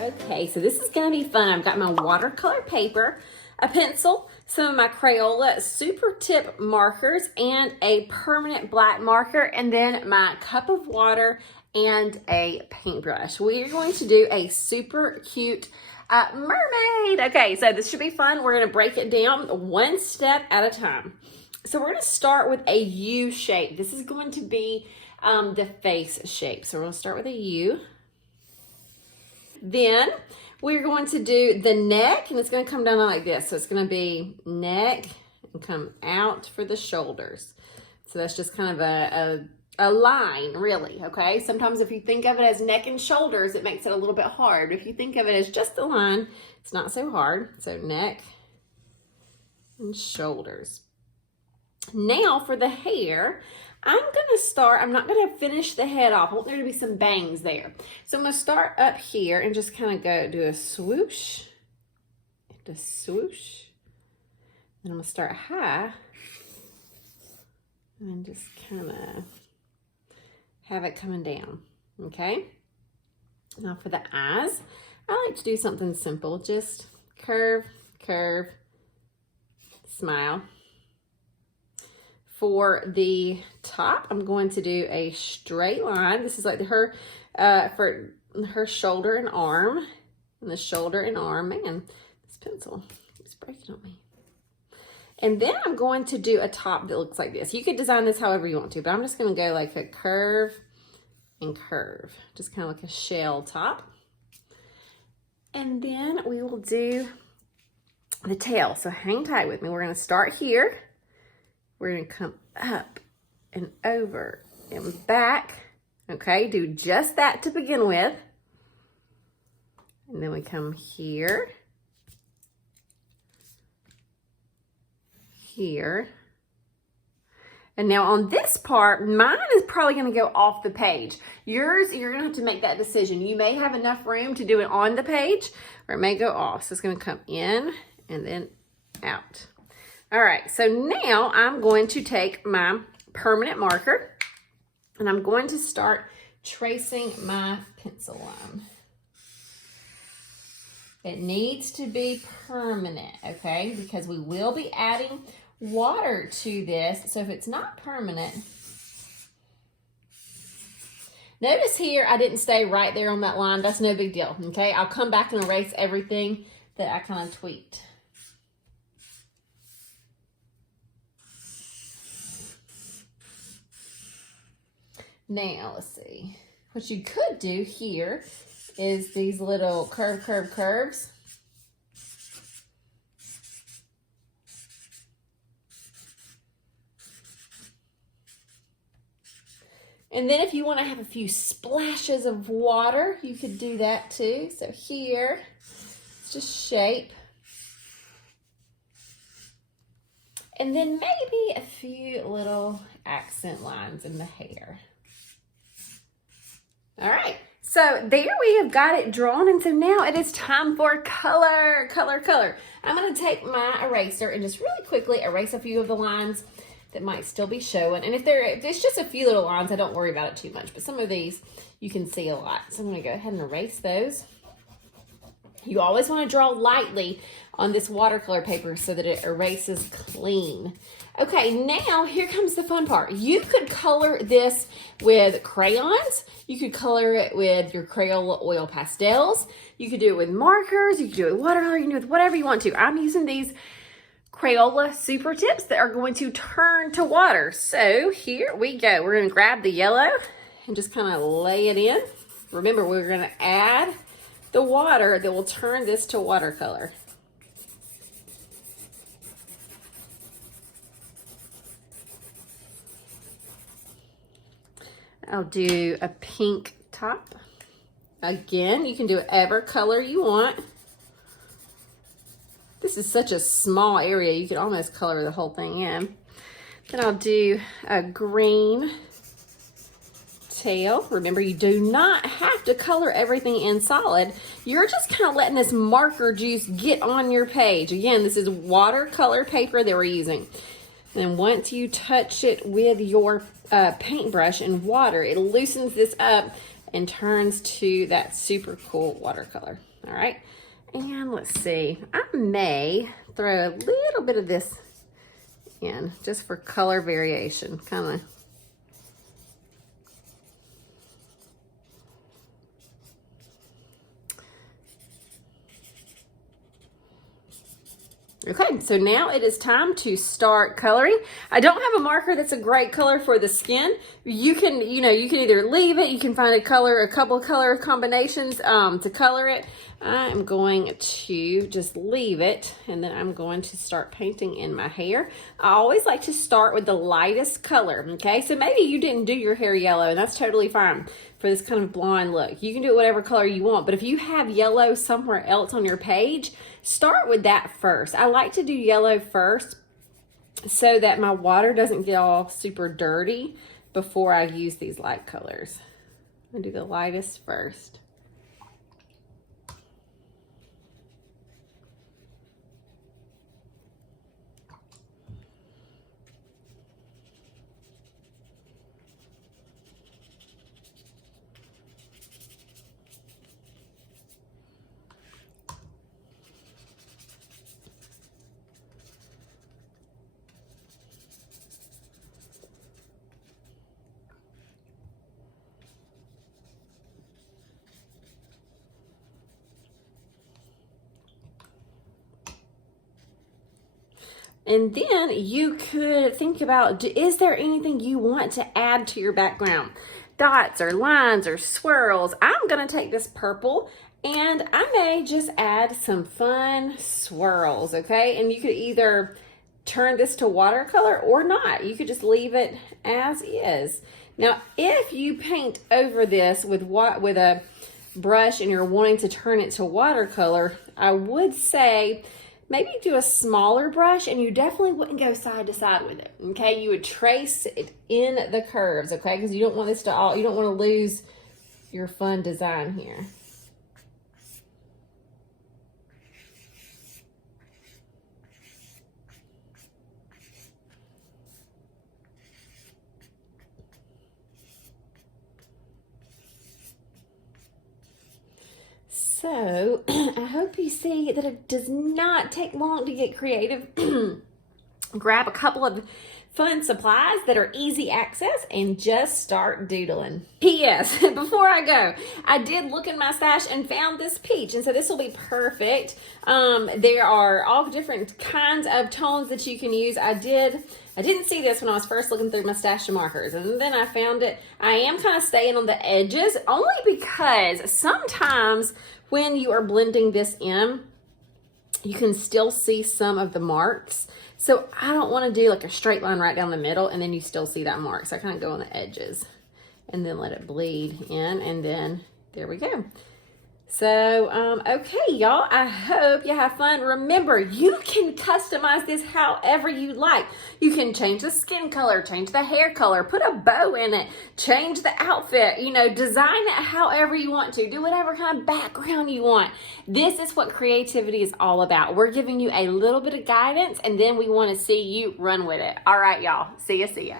Okay, so this is gonna be fun. I've got my watercolor paper, a pencil, some of my Crayola super tip markers, and a permanent black marker, and then my cup of water and a paintbrush. We are going to do a super cute mermaid. Okay, so this should be fun. We're gonna break it down one step at a time. So we're gonna start with a U shape. This is going to be the face shape. So we're gonna start with a U. Then we're going to do the neck, and it's going to come down like this. So it's going to be neck and come out for the shoulders. So that's just kind of a line, really, okay? Sometimes if you think of it as neck and shoulders, it makes it a little bit hard. If you think of it as just a line, it's not so hard. So neck and shoulders. Now for the hair, I'm not gonna finish the head off. I want there to be some bangs there. So I'm gonna start up here and just kind of do a swoosh, and a swoosh. Then I'm gonna start high and just kind of have it coming down, okay? Now for the eyes, I like to do something simple. Just curve, curve, smile. For the top, I'm going to do a straight line. This is like her, for her shoulder and arm. And the shoulder and arm. Man, this pencil keeps breaking on me. And then I'm going to do a top that looks like this. You could design this however you want to, but I'm just going to go like a curve and curve. Just kind of like a shell top. And then we will do the tail. So hang tight with me. We're going to start here. We're going to come up and over and back. Okay, do just that to begin with. And then we come here, here. And now on this part, mine is probably going to go off the page. Yours, you're going to have to make that decision. You may have enough room to do it on the page, or it may go off. So it's going to come in and then out. All right, so now I'm going to take my permanent marker and I'm going to start tracing my pencil line. It needs to be permanent, okay? Because we will be adding water to this. So if it's not permanent, notice here I didn't stay right there on that line. That's no big deal, okay? I'll come back and erase everything that I kind of tweaked. Now, let's see. What you could do here is these little curves. And then if you want to have a few splashes of water, you could do that too. So here, it's just shape. And then maybe a few little accent lines in the hair. All right, so there we have got it drawn, and so now it is time for color. I'm gonna take my eraser and just really quickly erase a few of the lines that might still be showing. And if it's just a few little lines, I don't worry about it too much, but some of these you can see a lot. So I'm gonna go ahead and erase those. You always wanna draw lightly on this watercolor paper so that it erases clean. Okay, now here comes the fun part. You could color this with crayons. You could color it with your Crayola oil pastels. You could do it with markers. You could do it with watercolor. You can do it with whatever you want to. I'm using these Crayola super tips that are going to turn to water. So here we go. We're going to grab the yellow and just kind of lay it in. Remember, we're going to add the water that will turn this to watercolor. I'll do a pink top. Again, you can do whatever color you want. This is such a small area, you could almost color the whole thing in. Then I'll do a green tail. Remember, you do not have to color everything in solid. You're just kind of letting this marker juice get on your page. Again, this is watercolor paper that we're using. And once you touch it with your paintbrush and water, it loosens this up and turns to that super cool watercolor. All right, and let's see, I may throw a little bit of this in just for color variation, kind of. Okay, so now it is time to start coloring. I don't have a marker that's a great color for the skin. You can, you can either leave it, you can find a couple of color combinations to color it. I'm going to just leave it, and then I'm going to start painting in my hair. I always like to start with the lightest color, okay? So maybe you didn't do your hair yellow, and that's totally fine for this kind of blonde look. You can do it whatever color you want, but if you have yellow somewhere else on your page, start with that first. I like to do yellow first so that my water doesn't get all super dirty before I use these light colors. I'm gonna do the lightest first. And then you could think about, is there anything you want to add to your background? Dots or lines or swirls. I'm gonna take this purple and I may just add some fun swirls, okay? And you could either turn this to watercolor or not. You could just leave it as is. Now, if you paint over this with a brush and you're wanting to turn it to watercolor, I would say maybe do a smaller brush, and you definitely wouldn't go side to side with it, okay? You would trace it in the curves, okay? Because you don't want this to you don't want to lose your fun design here. So I hope you see that it does not take long to get creative. Grab a couple of fun supplies that are easy access and just start doodling. P.S. Before I go, I did look in my stash and found this peach, and so this will be perfect. There are all different kinds of tones that you can use. I didn't see this when I was first looking through my stash of markers, and then I found it. I am kind of staying on the edges only because sometimes when you are blending this in, you can still see some of the marks. So I don't want to do like a straight line right down the middle and then you still see that mark. So I kind of go on the edges and then let it bleed in, and then there we go. So, okay, y'all, I hope you have fun. Remember, you can customize this however you like. You can change the skin color, change the hair color, put a bow in it, change the outfit, design it however you want to. Do whatever kind of background you want. This is what creativity is all about. We're giving you a little bit of guidance, and then we want to see you run with it. All right, y'all. See ya.